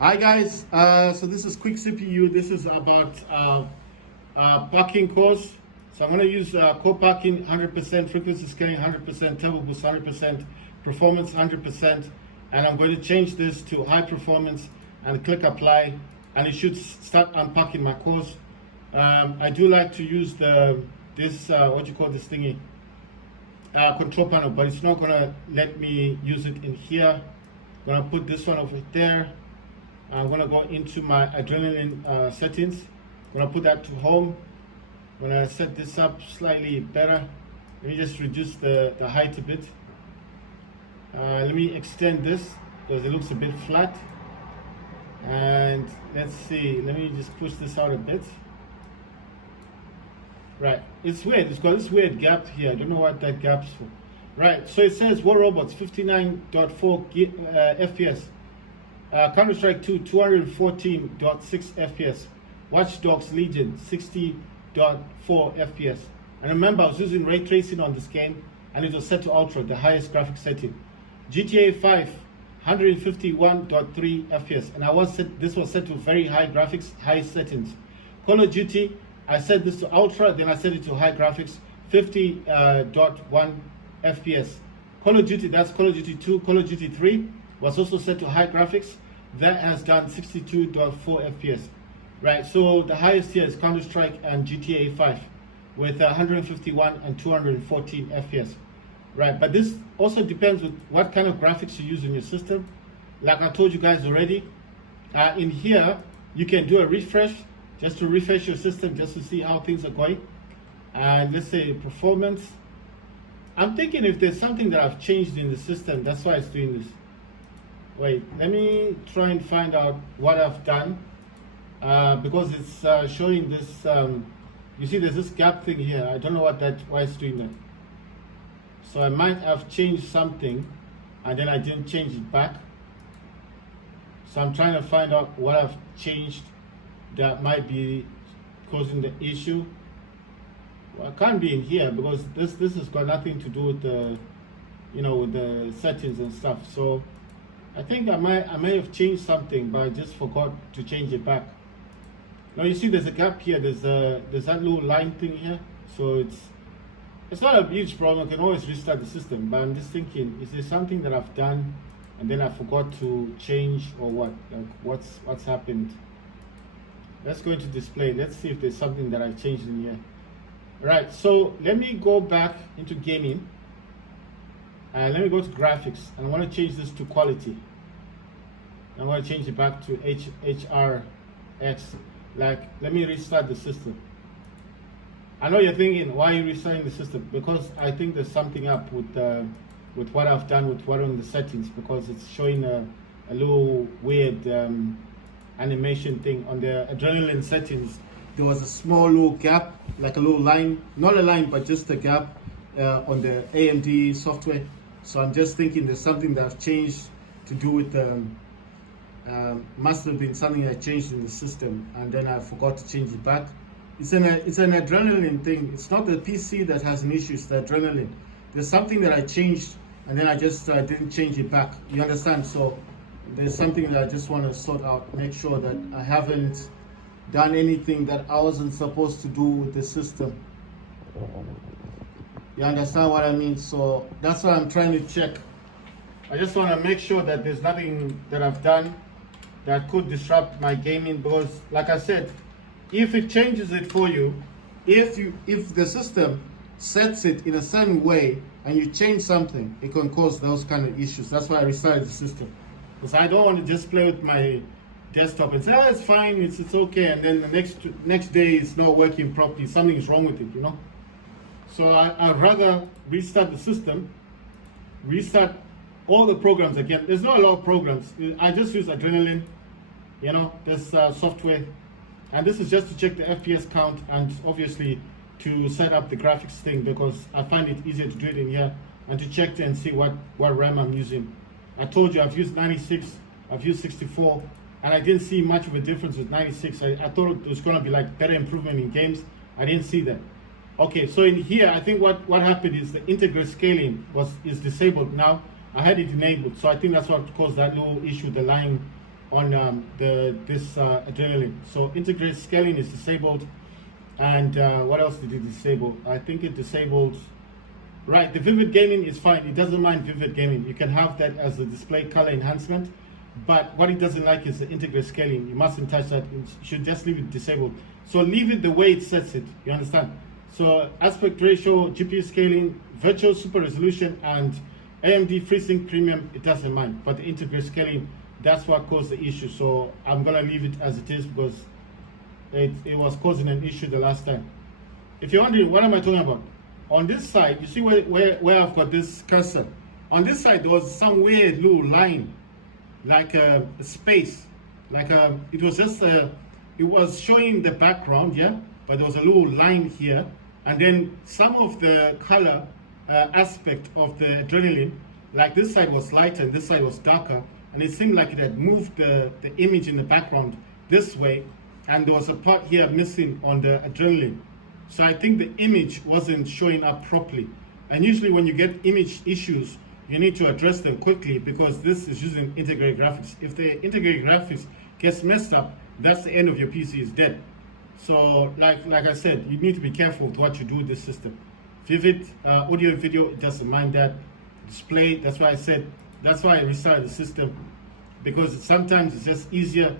Hi guys, so this is quick CPU. This is about parking course. So I'm going to use core parking 100%, frequency scaling 100%, turbo boost 100%, performance 100%, and I'm going to change this to high performance and click apply, and it should start unpacking my course. I do like to use this thingy, control panel, but it's not going to let me use it in here. I'm going to put this one over there. I'm going to go into my adrenaline settings. I'm going to put that to home. I'm going to set this up slightly better. Let me just reduce the height a bit. Let me extend this because it looks a bit flat. And let's see, let me just push this out a bit. Right, it's weird. It's got this weird gap here. I don't know what that gap's for. Right, so it says War Robots 59.4 FPS. Counter-Strike 2, 214.6 FPS. Watch Dogs Legion, 60.4 FPS. And remember, I was using ray tracing on this game, and it was set to ultra, the highest graphics setting. GTA 5, 151.3 FPS, and this was set to very high graphics, high settings. Call of Duty, I set this to ultra, then I set it to high graphics, 50.1 FPS. Call of Duty, that's Call of Duty 2, Call of Duty 3, was also set to high graphics. That has done 62.4 FPS. Right, so the highest here is Counter-Strike and GTA 5 with 151 and 214 FPS. Right, but this also depends with what kind of graphics you use in your system. Like I told you guys already, in here you can do a refresh just to refresh your system just to see how things are going. And let's say performance. I'm thinking if there's something that I've changed in the system, that's why it's doing this. Wait, let me try and find out what I've done because it's showing this. You see, there's this gap thing here. I don't know why it's doing that. So I might have changed something, and then I didn't change it back. So I'm trying to find out what I've changed that might be causing the issue. Well, I can't be in here because this has got nothing to do with the, with the settings and stuff. So I think I may have changed something, but I just forgot to change it back. Now you see there's a gap here, there's that little line thing here. So it's not a huge problem, I can always restart the system, but I'm just thinking, is there something that I've done and then I forgot to change, or what? Like what's happened? Let's go into display, let's see if there's something that I changed in here. Right, so let me go back into gaming. And let me go to graphics, and I want to change this to quality. I want to change it back to HRX. Like, let me restart the system. I know you're thinking, why are you restarting the system? Because I think there's something up with what I've done with what on the settings, because it's showing a little weird animation thing on the adrenaline settings. There was a small little gap, like a little line, not a line, but just a gap on the AMD software. So I'm just thinking there's something that I've changed to do with must have been something that changed in the system, and then I forgot to change it back. It's an adrenaline thing. It's not the PC that has an issue, it's the adrenaline. There's something that I changed, and then I just didn't change it back. You understand? So there's something that I just want to sort out, make sure that I haven't done anything that I wasn't supposed to do with the system. You understand what I mean? So that's what I'm trying to check. I just want to make sure that there's nothing that I've done that could disrupt my gaming, because like I said, if it changes it for you, if the system sets it in a certain way and you change something, it can cause those kind of issues. That's why I restarted the system, because I don't want to just play with my desktop and say, oh, it's fine, it's okay, and then the next day it's not working properly, something's wrong with it, So I'd rather restart the system, restart all the programs again. There's not a lot of programs. I just use Adrenaline, this software. And this is just to check the FPS count and obviously to set up the graphics thing, because I find it easier to do it in here and to check and see what RAM I'm using. I told you I've used 96, I've used 64, and I didn't see much of a difference with 96. I thought it was going to be like better improvement in games. I didn't see that. Okay, so in here, I think what happened is the integer scaling is disabled now. I had it enabled, so I think that's what caused that little issue, the line on this adrenaline. So integrated scaling is disabled, and what else did it disable? I think it disabled. Right, the vivid gaming is fine. It doesn't mind vivid gaming. You can have that as a display color enhancement, but what it doesn't like is the integrated scaling. You mustn't touch that. You should just leave it disabled. So leave it the way it sets it. You understand? So aspect ratio, GPU scaling, virtual super resolution, and AMD FreeSync Premium, it doesn't mind. But the integrated scaling, that's what caused the issue. So I'm gonna leave it as it is because it was causing an issue the last time. If you're wondering what am I talking about, on this side, you see where I've got this cursor. On this side, there was some weird little line, like a space, like it was just it was showing the background, yeah, but there was a little line here, and then some of the color aspect of the adrenaline, like this side was lighter and this side was darker, and it seemed like it had moved the image in the background this way, and there was a part here missing on the adrenaline. So I think the image wasn't showing up properly. And usually when you get image issues, you need to address them quickly because this is using integrated graphics. If the integrated graphics gets messed up, that's the end of your PC is dead. So like I said, you need to be careful with what you do with this system. Vivid, audio and video, it doesn't mind that. Display, that's why I said, that's why I restarted the system, because sometimes it's just easier.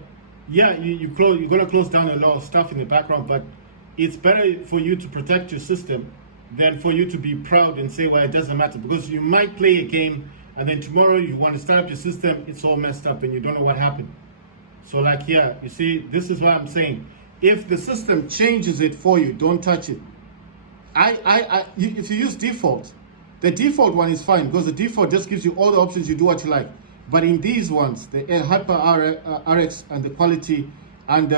Yeah, you're gonna close down a lot of stuff in the background, but it's better for you to protect your system than for you to be proud and say, well, it doesn't matter, because you might play a game and then tomorrow you want to start up your system, it's all messed up and you don't know what happened. So like here, you see, this is what I'm saying. If the system changes it for you, don't touch it. If you use default, the default one is fine because the default just gives you all the options, you do what you like. But in these ones, the Hyper RX and the quality and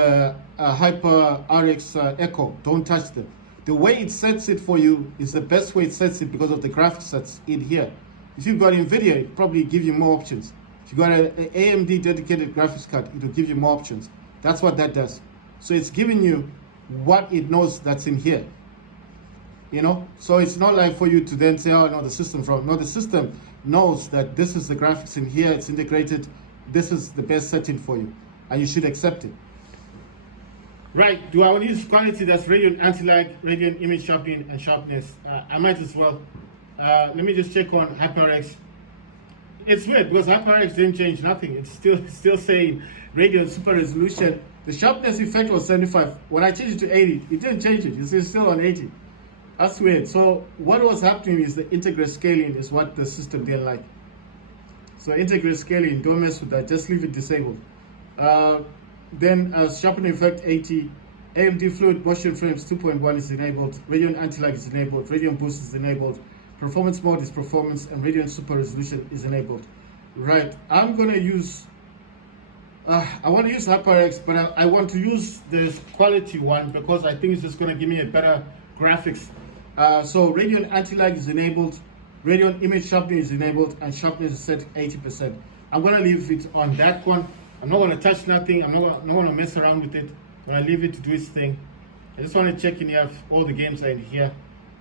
Hyper RX Echo, don't touch them. The way it sets it for you is the best way it sets it because of the graphics that's in here. If you've got NVIDIA, it probably give you more options. If you've got an AMD dedicated graphics card, it will give you more options. That's what that does. So it's giving you what it knows that's in here. You know, so it's not like for you to then say, oh no, the system's wrong. No, the system knows that this is the graphics in here, it's integrated, this is the best setting for you, and you should accept it. Right, do I want to use quality that's Radeon anti-lag, Radeon image sharpening and sharpness? I might as well. Let me just check on HyperX. It's weird because HyperX didn't change nothing. It's still saying Radeon super resolution. The sharpness effect was 75. When I changed it to 80, it didn't change it. It's still on 80. That's weird. So what was happening is the integrated scaling is what the system didn't like. So integrated scaling, don't mess with that. Just leave it disabled. Then sharpening effect 80, AMD fluid motion frames 2.1 is enabled, Radeon anti-lag is enabled, Radeon boost is enabled, performance mode is performance, and Radeon super resolution is enabled. Right, I'm gonna use, I want to use HyperX, but I want to use this quality one because I think it's just gonna give me a better graphics. So Radeon anti-lag is enabled, Radeon image sharpening is enabled, and sharpness is set to 80%. I'm gonna leave it on that one. I'm not going to touch nothing. I'm not going to mess around with it. I'm going to leave it to do its thing. I just want to check in here if all the games are in here.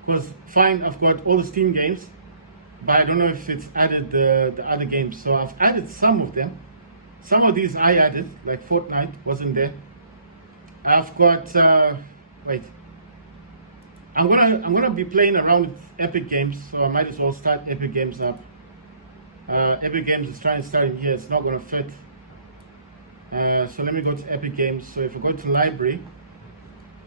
Because fine, I've got all the Steam games, but I don't know if it's added the other games. So I've added some of them. Some of these I added, like Fortnite wasn't there. I've got wait. I'm gonna be playing around with Epic Games, so I might as well start Epic Games up. Epic Games is trying to start in here. It's not going to fit. So let me go to Epic Games. So if I go to library,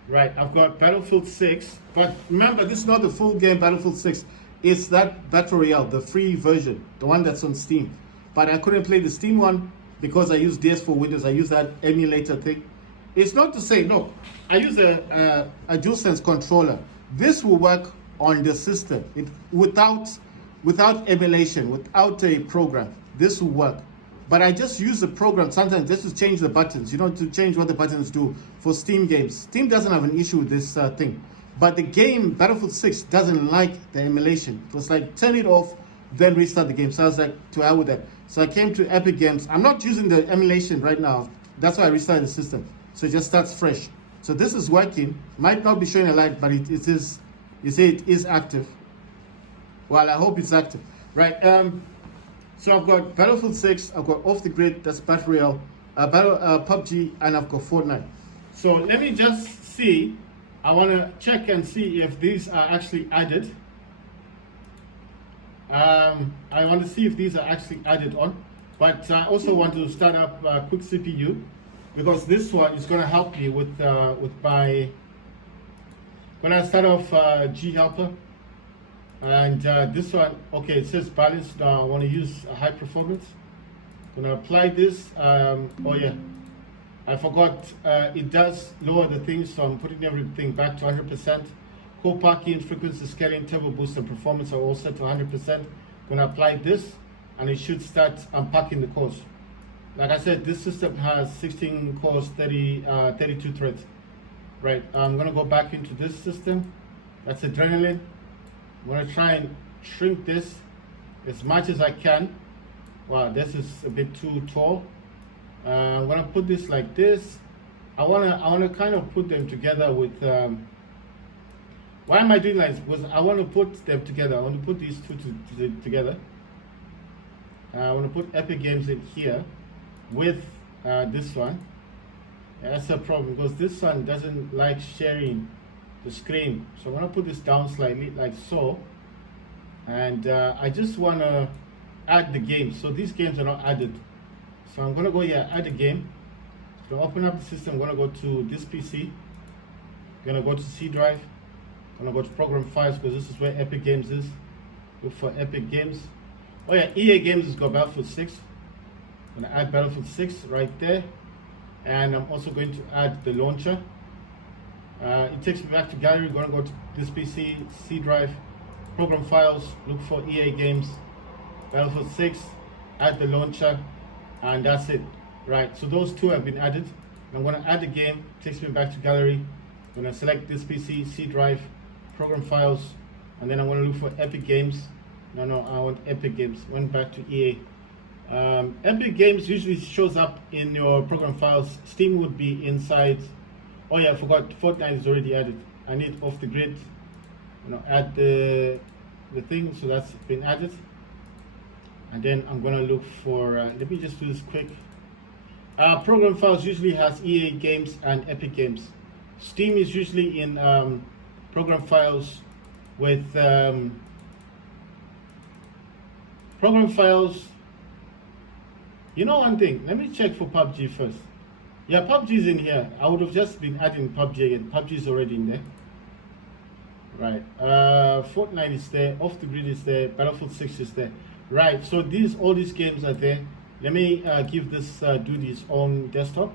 right, I've got Battlefield 6, but remember this is not the full game Battlefield 6, it's that Battle Royale, the free version, the one that's on Steam. But I couldn't play the Steam one because I use DS4 Windows, I use that emulator thing. It's not to say, no, I use a DualSense controller. This will work on the system without emulation, without a program. This will work. But I just use the program sometimes just to change the buttons, you know, to change what the buttons do for Steam games. Steam doesn't have an issue with this thing. But the game, Battlefield 6, doesn't like the emulation. It was like, turn it off, then restart the game. So I was like, to hell with that. So I came to Epic Games. I'm not using the emulation right now. That's why I restarted the system. So it just starts fresh. So this is working. Might not be showing a light, but it is, you see, it is active. Well, I hope it's active. Right. So I've got Battlefield 6, I've got Off the Grid, that's Battle Royale, PUBG, and I've got Fortnite. So let me just see. I want to check and see if these are actually added. I want to see if these are actually added on, but I also want to start up quick CPU, because this one is going to help me with my, when I start off G helper. And this one, okay, it says balanced. Now I want to use a high performance. I'm going to apply this. Oh yeah, I forgot, it does lower the things, so I'm putting everything back to 100%. Core parking, frequency scaling, turbo boost, and performance are all set to 100%. I'm going to apply this, and it should start unpacking the cores. Like I said, this system has 16 cores, 32 threads. Right, I'm going to go back into this system. That's Adrenaline. I'm going to try and shrink this as much as I can. Wow, this is a bit too tall. I'm going to put this like this. I want to kind of put them together with, why am I doing like this? Because I want to put them together. I want to put these two together. I want to put Epic Games in here with this one. Yeah, that's a problem, because this one doesn't like sharing the screen. So I'm going to put this down slightly like so. And I just want to add the games. So these games are not added. So I'm going to go here, add a game. So open up the system. I'm going to go to this PC. I'm going to go to C drive. I'm going to go to program files, because this is where Epic Games is. Look for Epic Games. Oh yeah, EA Games has got Battlefield 6. I'm going to add Battlefield 6 right there. And I'm also going to add the launcher. It takes me back to gallery. I'm going to go to this PC, C drive, program files, look for EA Games, Battlefield 6, add the launcher, and that's it. Right, so those two have been added. I'm going to add the game, takes me back to gallery. I'm going to select this PC, C drive, program files, and then I'm going to look for Epic Games. No, I want Epic Games. Went back to EA. Epic Games usually shows up in your program files. Steam would be inside. Oh yeah, I forgot, Fortnite is already added. I need off the grid. Add the thing, so that's been added. And then I'm gonna look for, let me just do this quick. Program files usually has EA Games and Epic Games. Steam is usually in program files with program files. You know one thing, let me check for PUBG first. Yeah, PUBG is in here. I would have just been adding PUBG again. PUBG is already in there. Right, Fortnite is there, Off the Grid is there, Battlefield 6 is there. Right, so all these games are there. Let me give this dude his own desktop.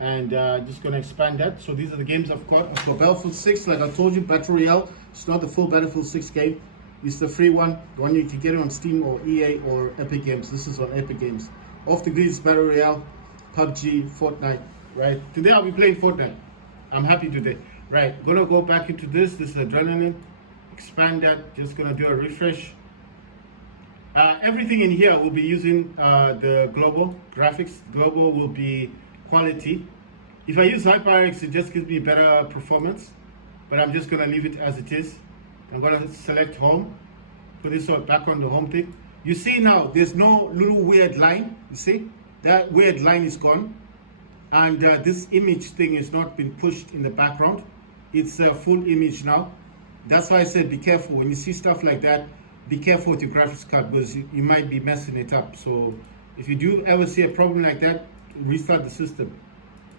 And just gonna expand that. So these are the games I've got. I've got Battlefield 6, like I told you, Battle Royale. It's not the full Battlefield 6 game. It's the free one, the one you can get it on Steam or EA or Epic Games. This is on Epic Games. Off the Grid is Battle Royale, PUBG, Fortnite, right? Today I'll be playing Fortnite. I'm happy today. Right, gonna go back into this. This is Adrenaline. Expand that, just gonna do a refresh. Everything in here will be using the global graphics. Global will be quality. If I use HyperX, it just gives me better performance, but I'm just gonna leave it as it is. I'm gonna select home, put this back on the home thing. You see now, there's no little weird line. You see, that weird line is gone. And this image thing has not been pushed in the background. It's a full image now. That's why I said be careful. When you see stuff like that, be careful with your graphics card, because you might be messing it up. So if you do ever see a problem like that, restart the system.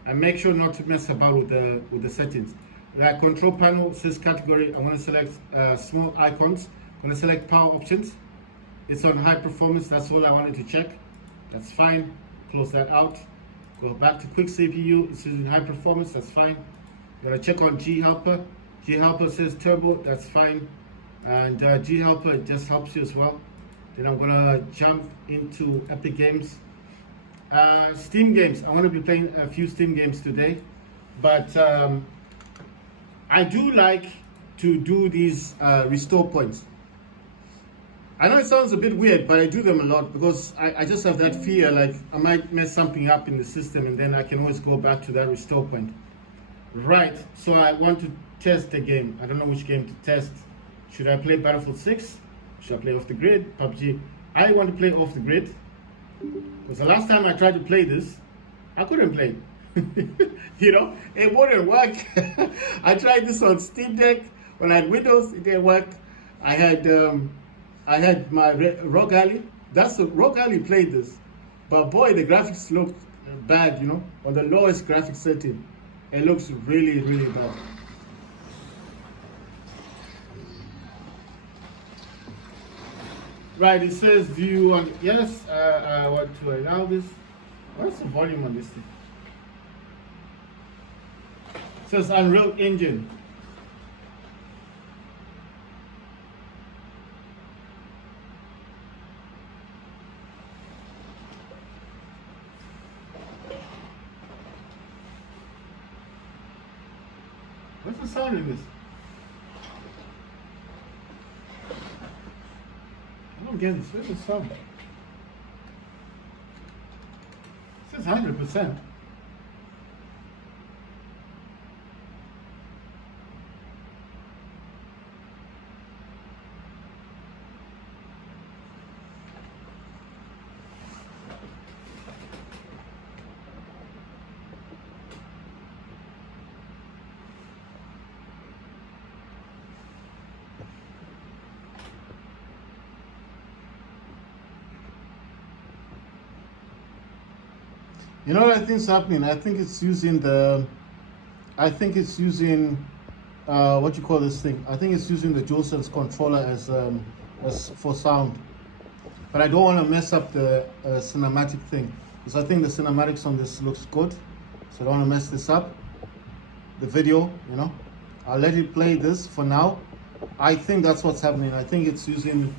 And make sure not to mess about with the settings. That control panel says category. I'm going to select small icons. I'm going to select power options. It's on high performance. That's all I wanted to check. That's fine. Close that out. Go back to quick CPU. It says in high performance. That's fine. I'm going to check on G helper. G helper says turbo. That's fine. And G helper just helps you as well. Then I'm going to jump into Epic Games. Steam games. I want to be playing a few Steam games today. But I do like to do these restore points. I know it sounds a bit weird, but I do them a lot because I just have that fear, like I might mess something up in the system, and then I can always go back to that restore point. Right, so I want to test a game. I don't know which game to test. Should I play Battlefield 6? Should I play Off the Grid? PUBG? I want to play Off the Grid. Because the last time I tried to play this, I couldn't play. You know, it wouldn't work. I tried this on Steam Deck when I had Windows, it didn't work. I had my Rogue Ally. That's the Rogue Ally played this, but boy, the graphics looked bad. You know, on the lowest graphics setting, it looks really, really bad. Right, it says view on, yes, I want to allow this. What's the volume on this thing? It says Unreal Engine. What's the sound in this? I don't get this. Where's the sound? It says 100%. You know what I think is happening? I think it's using the, what you call this thing? I think it's using the DualSense controller as for sound. But I don't want to mess up the cinematic thing, because I think the cinematics on this looks good. So I don't want to mess this up. The video, you know, I'll let it play this for now. I think that's what's happening. I think it's using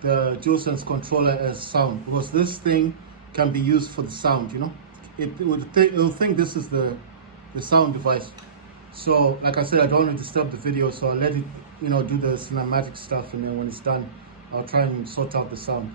the DualSense controller as sound, because this thing can be used for the sound, you know. It'll think this is the sound device. So like I said, I don't want to disturb the video, so I'll let it, you know, do the cinematic stuff, and then when it's done, I'll try and sort out the sound.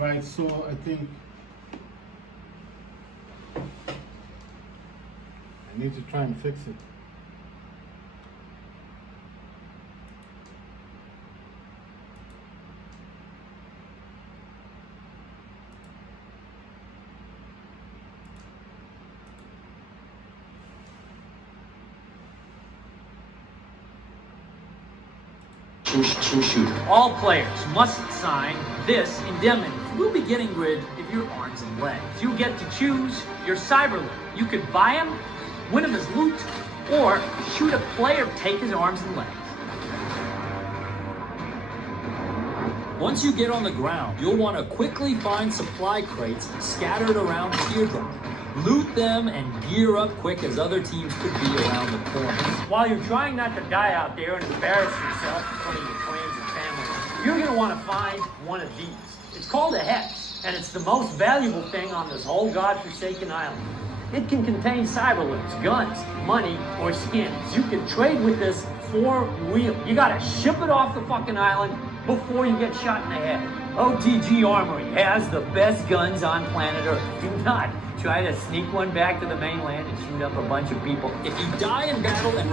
Right, so I think I need to try and fix it. All players must sign this indemnity. We'll be getting rid of your arms and legs. You get to choose your cyberlink. You could buy him, win him as loot, or shoot a player, take his arms and legs. Once you get on the ground, you'll want to quickly find supply crates scattered around Teardrop. Loot them and gear up quick as other teams could be around the corner. While you're trying not to die out there and embarrass yourself in front of your friends and family, you're going to want to find one of these. It's called a hex, and it's the most valuable thing on this whole godforsaken island. It can contain cyberlims, guns, money, or skins. You can trade with this for real. You gotta ship it off the fucking island before you get shot in the head. OTG Armory has the best guns on planet Earth. Do not try to sneak one back to the mainland and shoot up a bunch of people. If you die in battle and